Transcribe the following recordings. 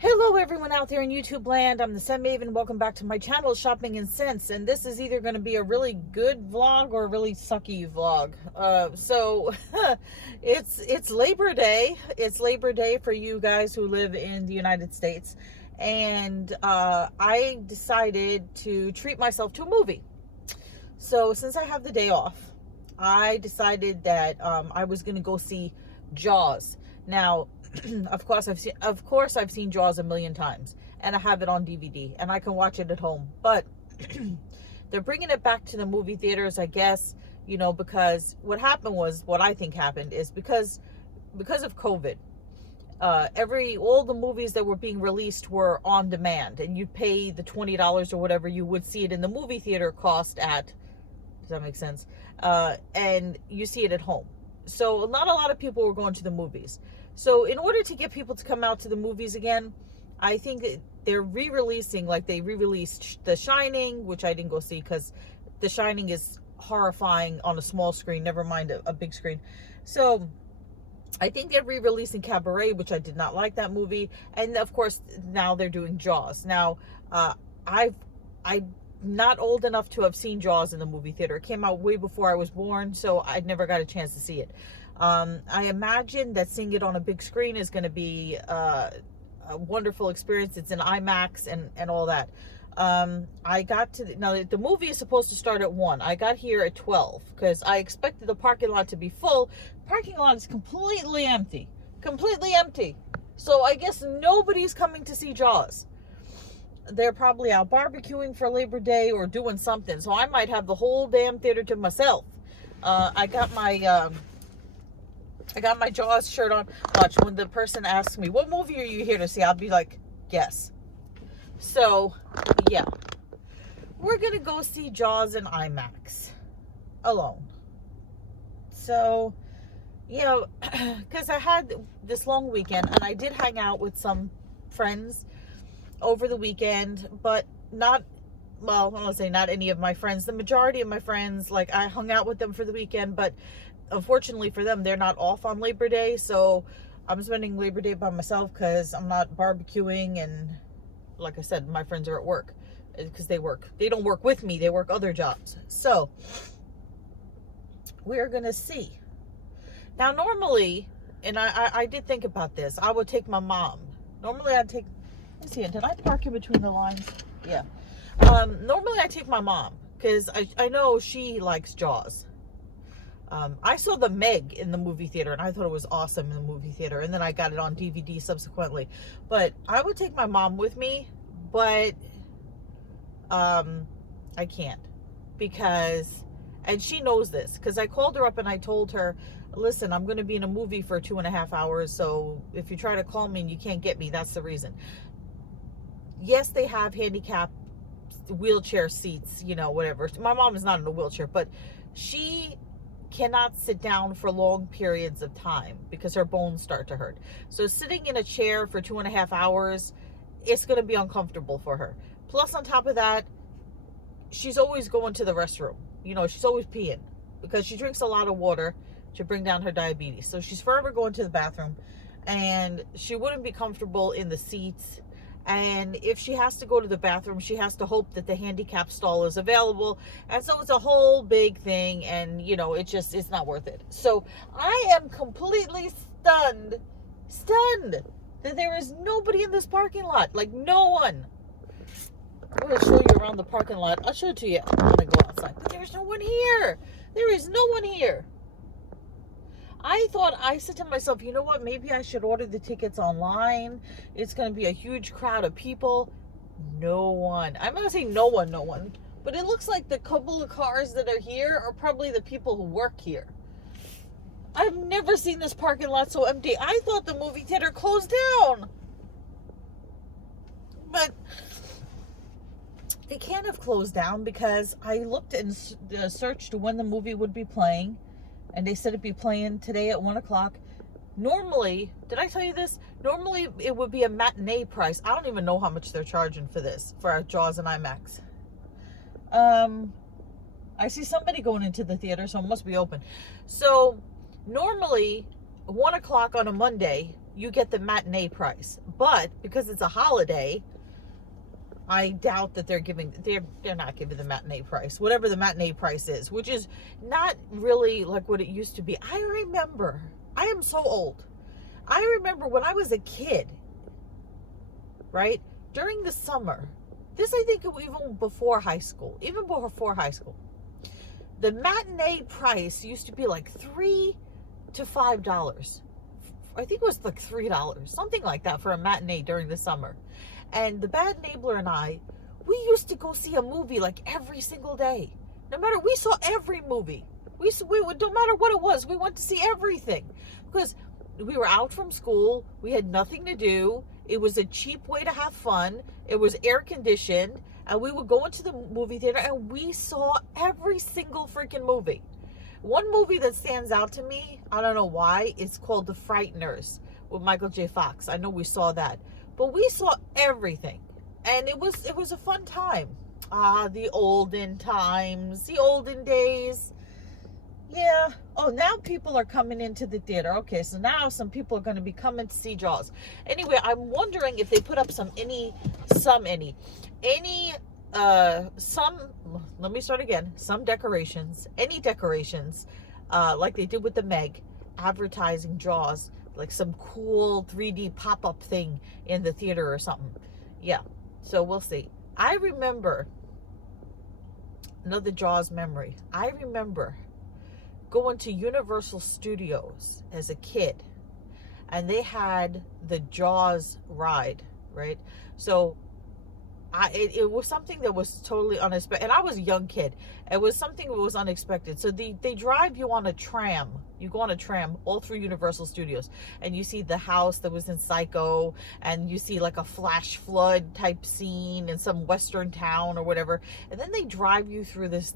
Hello everyone out there in YouTube land. I'm the Sen Maven. Welcome back to my channel, Shopping in Sense. And this is either going to be a really good vlog or a really sucky vlog. It's Labor Day. It's Labor Day for you guys who live in the United States. And I decided to treat myself to a movie. So since I have the day off, I decided that I was going to go see Jaws. Now, of course I've seen Jaws a million times, and I have it on DVD, and I can watch it at home. But they're bringing it back to the movie theaters, I guess, because what I think happened is because of COVID. All the movies that were being released were on demand, and you'd pay the $20 or whatever you would see it in the movie theater cost at. Does that make sense? And you see it at home. So not a lot of people were going to the movies. So in order to get people to come out to the movies again, I think that they're re-releasing, like they re-released The Shining, which I didn't go see because The Shining is horrifying on a small screen, never mind a big screen. So I think they're re-releasing Cabaret, which I did not like that movie. And of course, now they're doing Jaws. Now, I'm not old enough to have seen Jaws in the movie theater. It came out way before I was born, so I never got a chance to see it. I imagine that seeing it on a big screen is going to be a wonderful experience. It's in Imax and all that. Now the movie is supposed to start at 1. I got here at 12 because I expected the parking lot to be full. The parking lot is completely empty. Completely empty. So I guess nobody's coming to see Jaws. They're probably out barbecuing for Labor Day or doing something. So I might have the whole damn theater to myself. I got my Jaws shirt on. Watch, when the person asks me, what movie are you here to see? I'll be like, guess. So, yeah. We're going to go see Jaws in IMAX. Alone. So, because I had this long weekend, and I did hang out with some friends over the weekend, but I don't want to say not any of my friends. The majority of my friends, like, I hung out with them for the weekend, but unfortunately for them, they're not off on Labor Day, so I'm spending Labor Day by myself because I'm not barbecuing, and like I said, my friends are at work because they don't work with me, they work other jobs. So we're gonna see. Now normally, and I did think about this, I would take my mom. Normally I'd take, let's see, did I park in between the lines? Yeah. Normally I take my mom because I know she likes Jaws. I saw the Meg in the movie theater, and I thought it was awesome in the movie theater, and then I got it on DVD subsequently. But I would take my mom with me, but I can't, because, and she knows this, because I called her up and I told her, listen, I'm going to be in a movie for 2.5 hours, so if you try to call me and you can't get me, that's the reason. Yes, they have handicapped wheelchair seats, whatever. My mom is not in a wheelchair, but she cannot sit down for long periods of time because her bones start to hurt. So sitting in a chair for 2.5 hours, it's going to be uncomfortable for her. Plus, on top of that, she's always going to the restroom. She's always peeing because she drinks a lot of water to bring down her diabetes. So she's forever going to the bathroom, and she wouldn't be comfortable in the seats. And if she has to go to the bathroom, she has to hope that the handicap stall is available. And so it's a whole big thing, and it's not worth it. So I am completely stunned that there is nobody in this parking lot. Like, no one. I'm going to show you around the parking lot. I'll show it to you when I go outside. But there's no one here. There is no one here. I said to myself, you know what, maybe I should order the tickets online. It's going to be a huge crowd of people. No one. I'm not going to say no one, but it looks like the couple of cars that are here are probably the people who work here. I've never seen this parking lot so empty. I thought the movie theater closed down. But they can't have closed down because I looked and searched when the movie would be playing. And they said it'd be playing today at 1 o'clock. Normally, did I tell you this? Normally, it would be a matinee price. I don't even know how much they're charging for this, for our Jaws and IMAX. I see somebody going into the theater, so it must be open. So, normally, 1 o'clock on a Monday, you get the matinee price. But because it's a holiday, I doubt that they're not giving the matinee price, whatever the matinee price is, which is not really like what it used to be. I remember, I am so old. I remember when I was a kid, right? During the summer, this I think even before high school, the matinee price used to be like $3 to $5. I think it was like $3, something like that for a matinee during the summer. And the Bad Neighbor and I, we used to go see a movie like every single day. No matter, we saw every movie. We no matter what it was, we went to see everything because we were out from school. We had nothing to do. It was a cheap way to have fun. It was air conditioned, and we would go into the movie theater and we saw every single freaking movie. One movie that stands out to me, I don't know why, it's called The Frighteners with Michael J. Fox. I know we saw that, but we saw everything, and it was a fun time. The olden times, the olden days. Yeah. Oh, now people are coming into the theater. Okay, so now some people are going to be coming to see Jaws. Anyway, I'm wondering if they put up some, let me start again. Some decorations, any decorations, like they did with the Meg, advertising Jaws, like some cool 3D pop-up thing in the theater or something. Yeah, so we'll see. I remember, another Jaws memory. I remember going to Universal Studios as a kid, and they had the Jaws ride, right? So it was something that was totally unexpected, and I was a young kid. It was something that was unexpected. So they drive you on a tram. You go on a tram all through Universal Studios, and you see the house that was in Psycho, and you see like a flash flood type scene in some western town or whatever, and then they drive you through this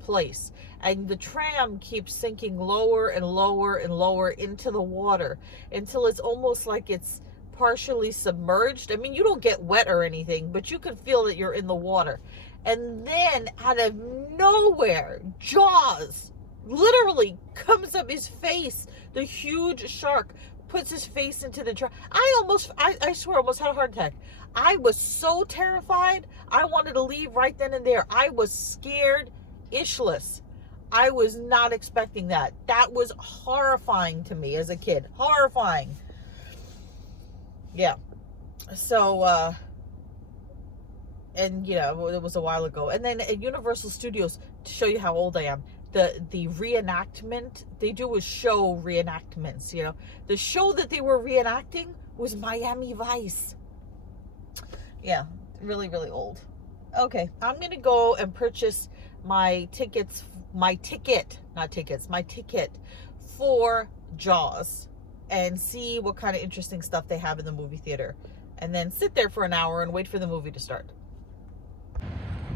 place, and the tram keeps sinking lower and lower and lower into the water until it's almost like it's partially submerged. I mean, you don't get wet or anything, but you can feel that you're in the water. And then out of nowhere, Jaws literally comes up, his face, the huge shark puts his face into the tram. I swear, almost had a heart attack. I was so terrified. I wanted to leave right then and there. I was scared ishless. I was not expecting that. That was horrifying to me as a kid. Horrifying. Yeah. So, and yeah, it was a while ago. And then at Universal Studios, to show you how old I am, the reenactment they do is show reenactments. You know, the show that they were reenacting was Miami Vice. Yeah, really, really old. Okay, I'm gonna go and purchase my ticket for Jaws and see what kind of interesting stuff they have in the movie theater, and then sit there for an hour and wait for the movie to start.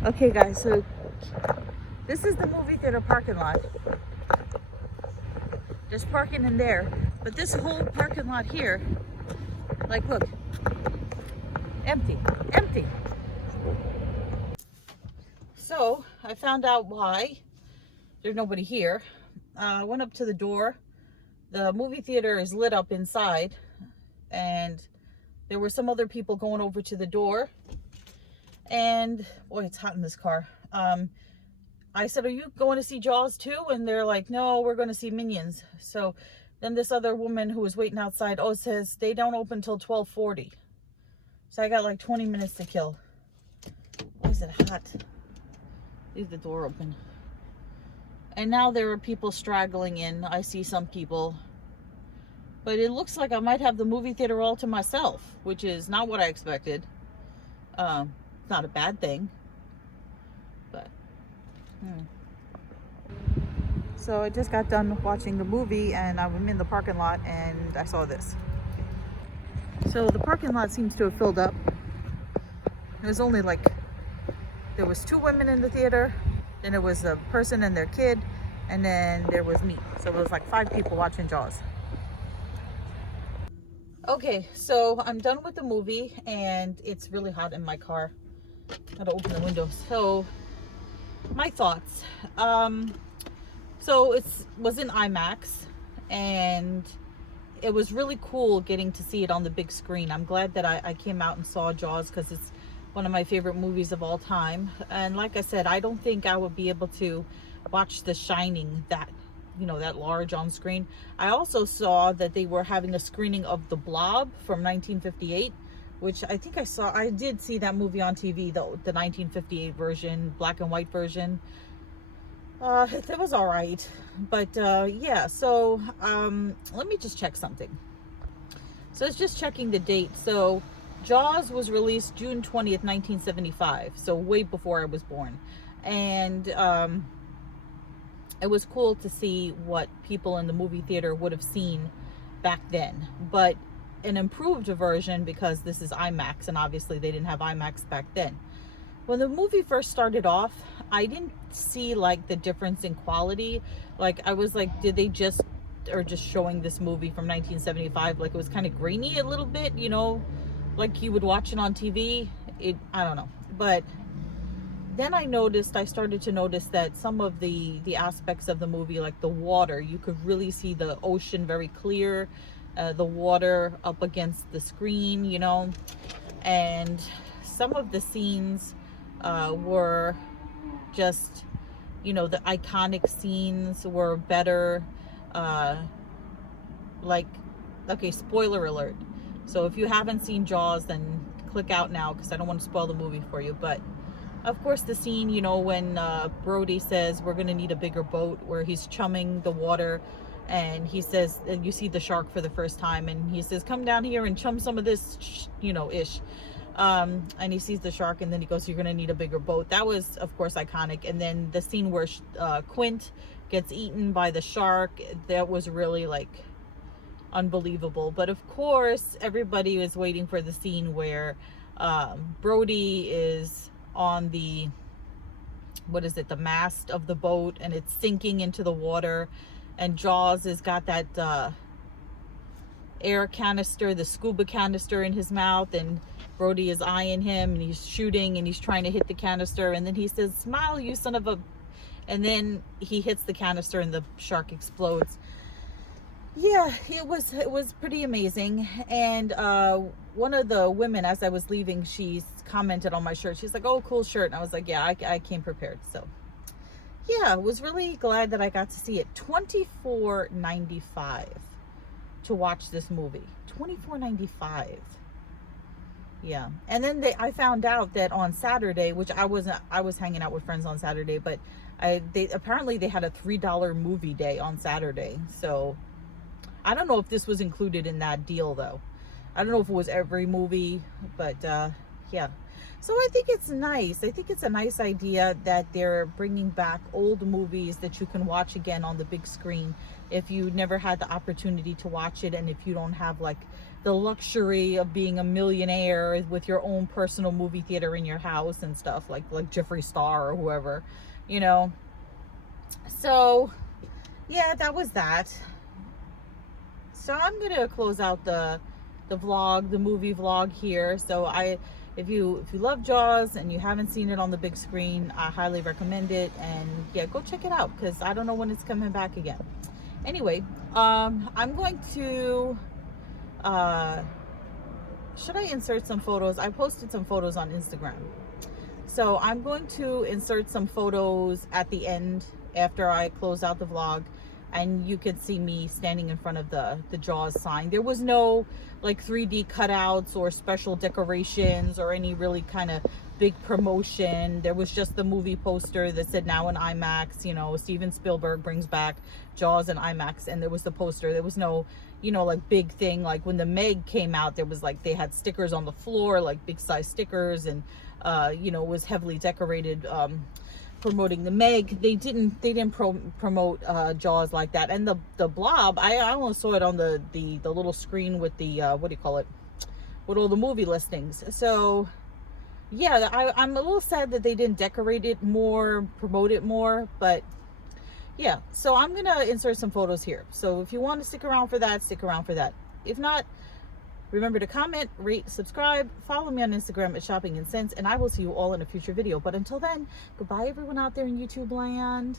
Okay guys, so this is the movie theater parking lot. There's parking in there, but this whole parking lot here, like, look, empty. So I found out why there's nobody here. I went up to the door. The movie theater is lit up inside, and there were some other people going over to the door. And boy, it's hot in this car. I said, "Are you going to see Jaws too?" And they're like, "No, we're going to see Minions." So then this other woman who was waiting outside, says they don't open till 12:40. So I got like 20 minutes to kill. Why is it hot? Leave the door open. And now there are people straggling in. I see some people. But it looks like I might have the movie theater all to myself, which is not what I expected. It's not a bad thing. But, So I just got done watching the movie, and I'm in the parking lot, and I saw this. So the parking lot seems to have filled up. There's only there was 2 women in the theater, then there was a person and their kid, and then there was me. So it was like 5 people watching Jaws. Okay, so I'm done with the movie, and it's really hot in my car. Gotta open the window. So my thoughts. So it was in Imax, and it was really cool getting to see it on the big screen. I'm glad that I came out and saw Jaws, because it's one of my favorite movies of all time. And like I said, I don't think I would be able to watch The Shining that, you know, that large on screen. I also saw that they were having a screening of The Blob from 1958, which I think I did see that movie on TV, the 1958 version, black and white version. It was all right, but yeah. So let me just check something. So it's just checking the date. So Jaws was released June 20th, 1975, so way before I was born. And it was cool to see what people in the movie theater would have seen back then, but an improved version, because this is IMAX, and obviously they didn't have IMAX back then. When the movie first started off, I didn't see like the difference in quality. Like, I was like, did they just showing this movie from 1975? Like, it was kind of grainy a little bit, you know, like you would watch it on TV. I don't know. But then I started to notice that some of the aspects of the movie, like the water, you could really see the ocean very clear, the water up against the screen, you know. And some of the scenes were just, you know, the iconic scenes were better. Like, okay, spoiler alert. So if you haven't seen Jaws, then click out now, because I don't want to spoil the movie for you. But of course, the scene, you know, when Brody says we're gonna need a bigger boat, where he's chumming the water, and he says, and you see the shark for the first time, and he says, come down here and chum some of this, you know, ish. And he sees the shark, and then he goes, you're gonna need a bigger boat. That was, of course, iconic. And then the scene where Quint gets eaten by the shark, that was really like unbelievable. But of course, everybody was waiting for the scene where Brody is on the, what is it, the mast of the boat, and it's sinking into the water, and Jaws has got that air canister, the scuba canister, in his mouth, and Brody is eyeing him, and he's shooting, and he's trying to hit the canister, and then he says, smile, you son of a, and then he hits the canister and the shark explodes. Yeah, it was pretty amazing. And one of the women, as I was leaving, she's commented on my shirt. She's like, oh, cool shirt. And I was like, yeah, I came prepared. So yeah, I was really glad that I got to see it. $24.95 to watch this movie. $24.95. Yeah. And then I found out that on Saturday, which I was hanging out with friends on Saturday, but apparently they had a $3 movie day on Saturday. So I don't know if this was included in that deal, though. I don't know if it was every movie, but yeah. So I think it's nice. I think it's a nice idea that they're bringing back old movies that you can watch again on the big screen if you never had the opportunity to watch it, and if you don't have like the luxury of being a millionaire with your own personal movie theater in your house and stuff, like Jeffree Star or whoever, you know. So yeah, that was that. So I'm gonna close out the vlog, the movie vlog here. So if you love Jaws and you haven't seen it on the big screen, I highly recommend it. And yeah, go check it out, because I don't know when it's coming back again. Anyway, I'm going to should I insert some photos? I posted some photos on Instagram, so I'm going to insert some photos at the end after I close out the vlog, and you can see me standing in front of the Jaws sign. There was no like 3D cutouts or special decorations or any really kind of big promotion. There was just the movie poster that said now in IMAX, you know, Steven Spielberg brings back Jaws in IMAX, and there was the poster. There was no, you know, like big thing. Like when the Meg came out, there was like, they had stickers on the floor, like big size stickers, and you know, it was heavily decorated, promoting the Meg. They didn't promote Jaws like that. And the Blob, I only saw it on the little screen with the what do you call it, with all the movie listings. So yeah, I'm a little sad that they didn't decorate it more, promote it more. But yeah, so I'm gonna insert some photos here, so if you want to stick around for that, stick around for that. If not, remember to comment, rate, subscribe, follow me on Instagram at Shopping and Sense, and I will see you all in a future video. But until then, goodbye everyone out there in YouTube land.